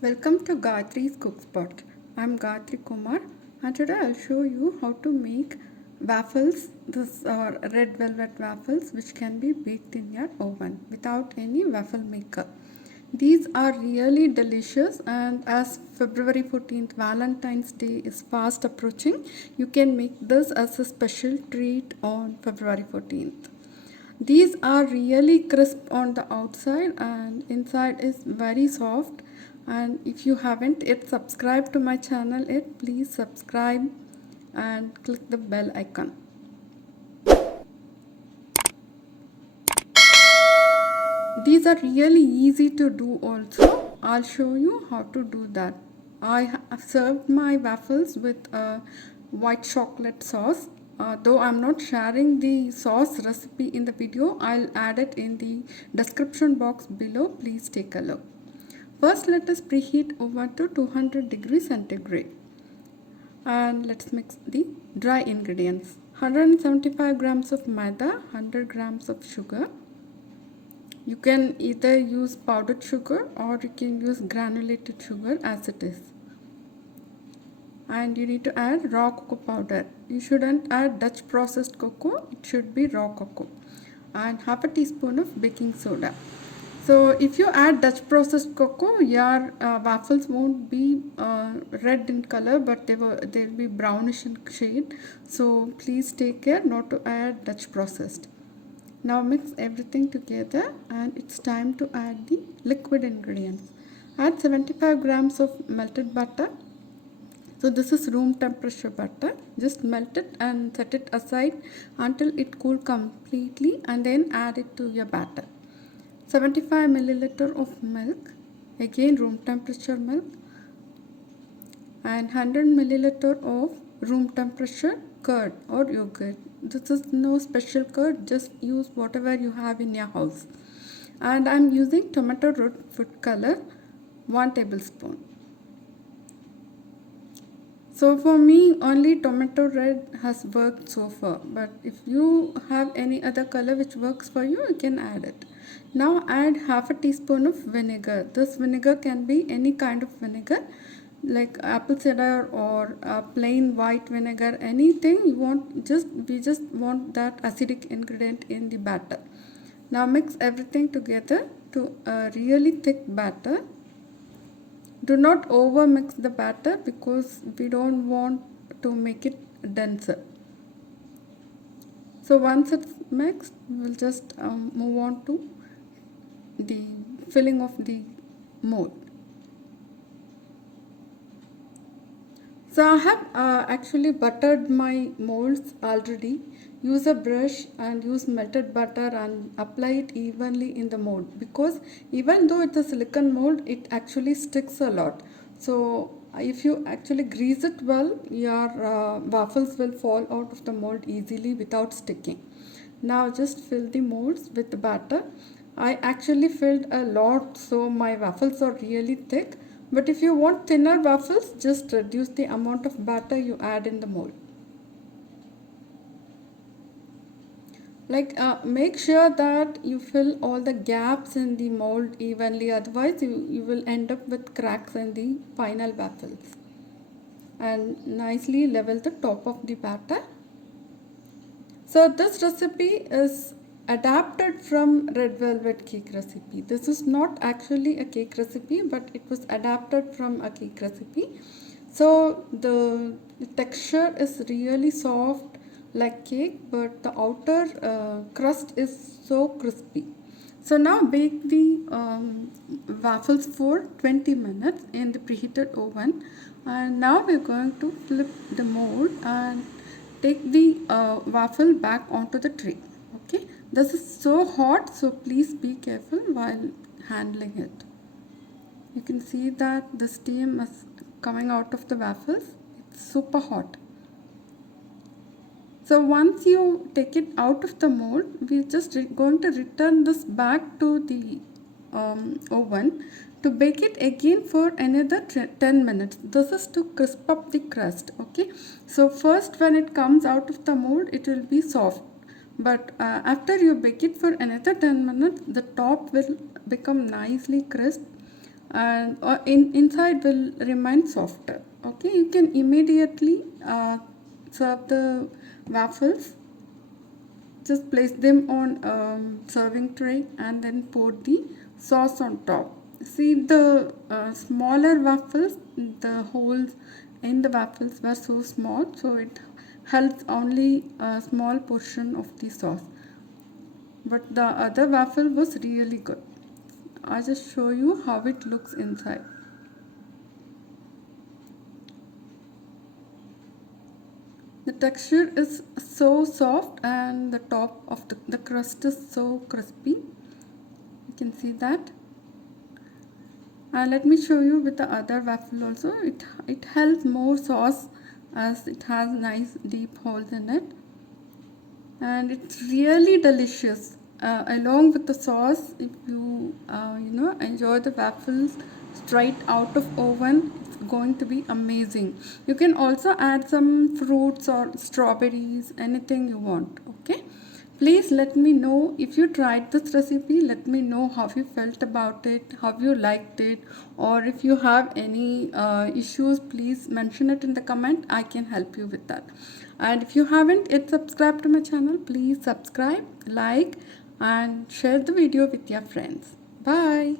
Welcome to Gayatri's Cookspot. I'm Gayatri Kumar and today I'll show you how to make waffles. This are red velvet waffles which can be baked in your oven without any waffle maker. These are really delicious, and as February 14th Valentine's Day is fast approaching, you can make this as a special treat on February 14th. These are really crisp on the outside and inside is very soft. And if you haven't yet subscribed to my channel yet, please subscribe and click the bell icon. These are really easy to do also. I'll show you how to do that. I have served my waffles with a white chocolate sauce. Though I'm not sharing the sauce recipe in the video, I'll add it in the description box below. Please take a look. First, let us preheat oven to 200 degrees centigrade. And let's mix the dry ingredients. 175 grams of maida, 100 grams of sugar. You can either use powdered sugar or you can use granulated sugar as it is. And you need to add raw cocoa powder. You shouldn't add Dutch processed cocoa, it should be raw cocoa. And half a teaspoon of baking soda. So if you add Dutch processed cocoa, your waffles won't be red in color, but they'll be brownish in shade. So please take care not to add Dutch processed. Now mix everything together and it's time to add the liquid ingredients. Add 75 grams of melted butter. So this is room temperature butter. Just melt it and set it aside until it cool completely and then add it to your batter. 75 milliliter of milk, again room temperature milk, and 100 milliliter of room temperature curd or yogurt. This is no special curd, just use whatever you have in your house. And I'm using tomato root food color, 1 tablespoon. So for me only tomato red has worked so far, but if you have any other color which works for you, you can add it. Now add half a teaspoon of vinegar. This vinegar can be any kind of vinegar like apple cider or plain white vinegar, anything you want. We just want that acidic ingredient in the batter. Now mix everything together to a really thick batter. Do not over mix the batter because we don't want to make it denser. So once it's mixed, we'll just move on to the filling of the mold. So I have actually buttered my molds already. Use a brush and use melted butter and apply it evenly in the mold, because even though it's a silicone mold, it actually sticks a lot. So if you actually grease it well, your waffles will fall out of the mold easily without sticking. Now just fill the molds with the batter. I actually filled a lot, so my waffles are really thick. But if you want thinner waffles, just reduce the amount of batter you add in the mold. Make sure that you fill all the gaps in the mold evenly, otherwise you will end up with cracks in the final waffles. And nicely level the top of the batter. So this recipe is adapted from red velvet cake recipe. This is not actually a cake recipe, but it was adapted from a cake recipe. So the texture is really soft like cake, but the outer crust is so crispy. So now bake the waffles for 20 minutes in the preheated oven. And now we're going to flip the mold and take the waffle back onto the tray. Okay, this is so hot, so please be careful while handling it. You can see that the steam is coming out of the waffles. It's super hot. So once you take it out of the mold, we're just going to return this back to the oven to bake it again for another 10 minutes. This is to crisp up the crust. Okay, so first when it comes out of the mold, it will be soft, but after you bake it for another 10 minutes, the top will become nicely crisp and inside will remain softer. Okay, you can immediately serve the waffles. Just place them on serving tray and then pour the sauce on top. See the smaller waffles, the holes in the waffles were so small, so it helps only a small portion of the sauce. But the other waffle was really good. I'll just show you how it looks inside. The texture is so soft and the top of the crust is so crispy. You can see that. And let me show you with the other waffle also. It has more sauce as it has nice deep holes in it. And it's really delicious. Along with the sauce, if you enjoy the waffles straight out of oven, it's going to be amazing. You can also add some fruits or strawberries, anything you want. Okay, please let me know if you tried this recipe. Let me know how you felt about it, how you liked it, or if you have any issues, please mention it in the comment. I can help you with that. And if you haven't yet subscribed to my channel, please subscribe, like, and share the video with your friends. Bye.